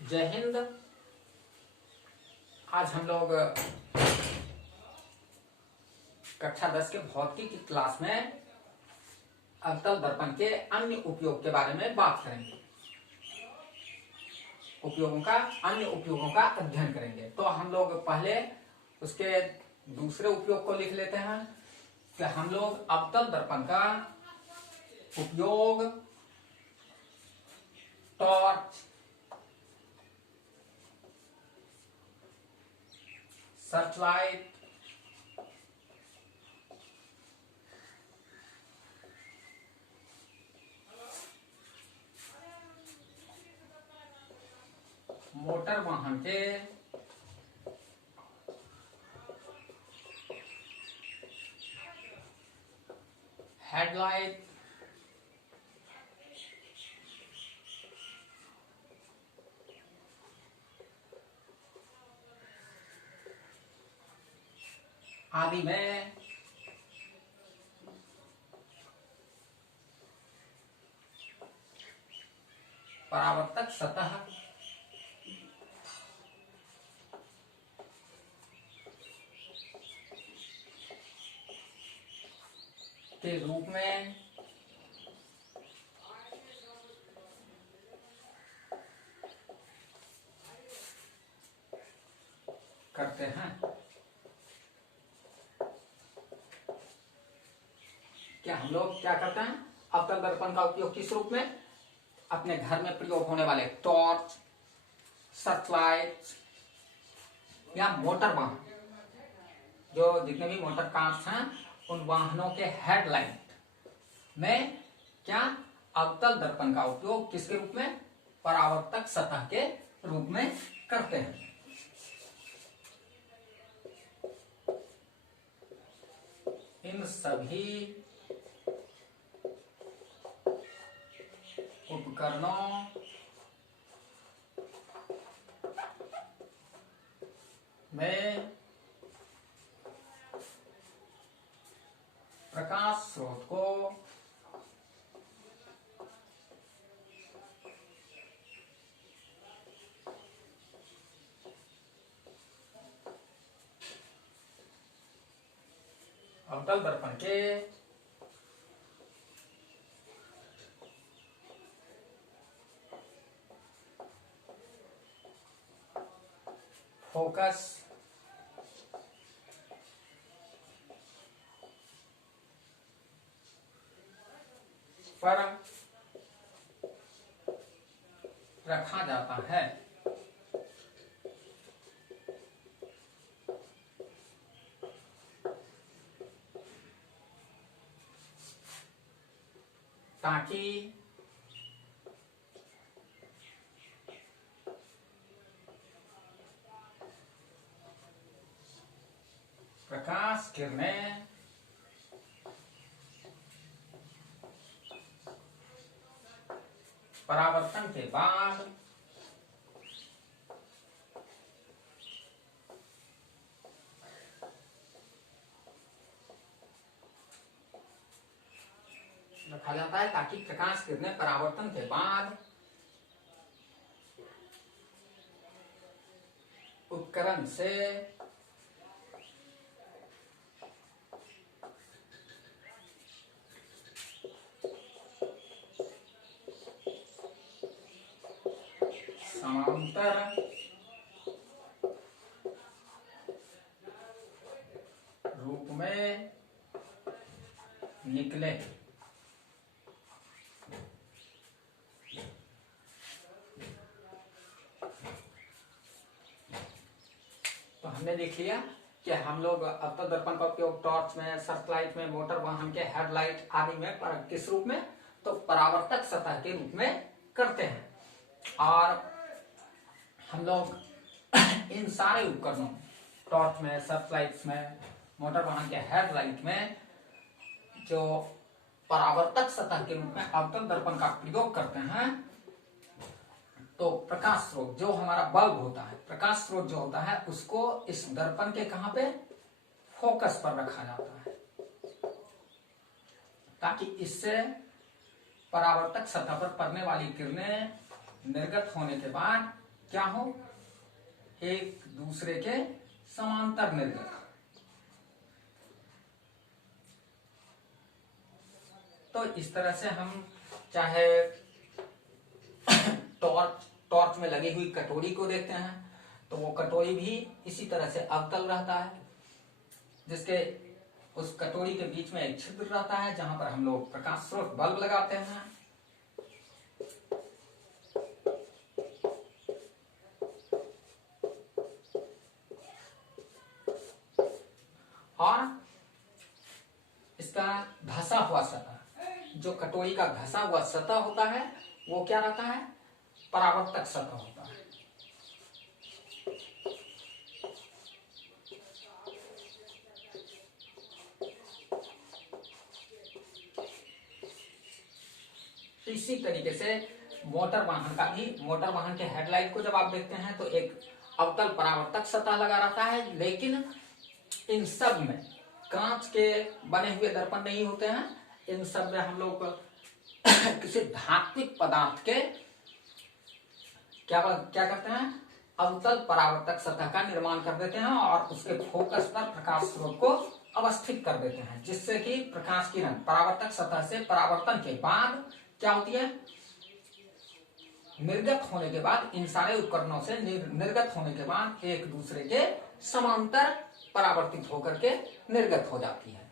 जय हिंद। आज हम लोग कक्षा 10 के भौतिकी की क्लास में अवतल दर्पण के अन्य उपयोग के बारे में बात करेंगे। अन्य उपयोगों का अध्ययन करेंगे। तो हम लोग पहले उसके दूसरे उपयोग को लिख लेते हैं कि हम लोग अवतल दर्पण का उपयोग टॉर्च, सर्चलाइट, मोटर वाहन के हेडलाइट, आदि में परावर्तक सतह के रूप में करते हैं। क्या हम लोग क्या करते हैं? अवतल दर्पण का उपयोग किस रूप में? अपने घर में प्रयोग होने वाले टॉर्च, सर्चलाइट या मोटर वाहन, जो जितने भी मोटर कार्स हैं उन वाहनों के हेडलाइट में क्या अवतल दर्पण का उपयोग किसके रूप में? परावर्तक सतह के रूप में करते हैं। इन सभी उपकरणों में प्रकाश स्रोत को अवतल दर्पण के फोकस पर रखा जाता है। ताकि प्रकाश किरणें परावर्तन के बाद रखा जाता है, ताकि प्रकाश किरणें परावर्तन के बाद उपकरण से समांतर रूप में निकले। तो हमने देख लिया कि हम लोग अवतल दर्पण का उपयोग टॉर्च में, सर्चलाइट में, मोटर वाहन के हेडलाइट आदि में किस रूप में? तो परावर्तक सतह के रूप में करते हैं। और हम लोग इन सारे उपकरणों, टॉर्च में, सर्चलाइट्स में, मोटर वाहन के हेडलाइट में जो परावर्तक सतह के रूप में अवतल दर्पण का प्रयोग करते हैं, तो प्रकाश स्रोत जो हमारा बल्ब होता है, प्रकाश स्रोत जो होता है, उसको इस दर्पण के कहां पे? फोकस पर रखा जाता है, ताकि इससे परावर्तक सतह पर पड़ने वाली किरणें निर्गत होने के बाद क्या हो, एक दूसरे के समांतर निर्गत। तो इस तरह से हम चाहे टॉर्च में लगी हुई कटोरी को देखते हैं तो वो कटोरी भी इसी तरह से अवतल रहता है, जिसके उस कटोरी के बीच में एक छिद्र रहता है जहां पर हम लोग प्रकाश स्रोत बल्ब लगाते हैं। और इसका घसा हुआ सतह, जो कटोरी का घसा हुआ सतह होता है वो क्या रहता है, परावर्तक सतह होता है। इसी तरीके से मोटर वाहन का भी, मोटर वाहन के हेडलाइट को जब आप देखते हैं तो एक अवतल परावर्तक सतह लगा रहता है, लेकिन इन सब में कांच के बने हुए दर्पण नहीं होते हैं। इन सब में हम लोग किसी धात्विक पदार्थ के क्या करते हैं, अवतल परावर्तक सतह का निर्माण कर देते हैं और उसके फोकस पर प्रकाश स्रोत को अवस्थित कर देते हैं, जिससे कि प्रकाश किरण परावर्तक सतह से परावर्तन के बाद क्या होती है, निर्गत होने के बाद, इन सारे उपकरणों से निर्गत होने के बाद एक दूसरे के समांतर परावर्तित होकर के निर्गत हो जाती है।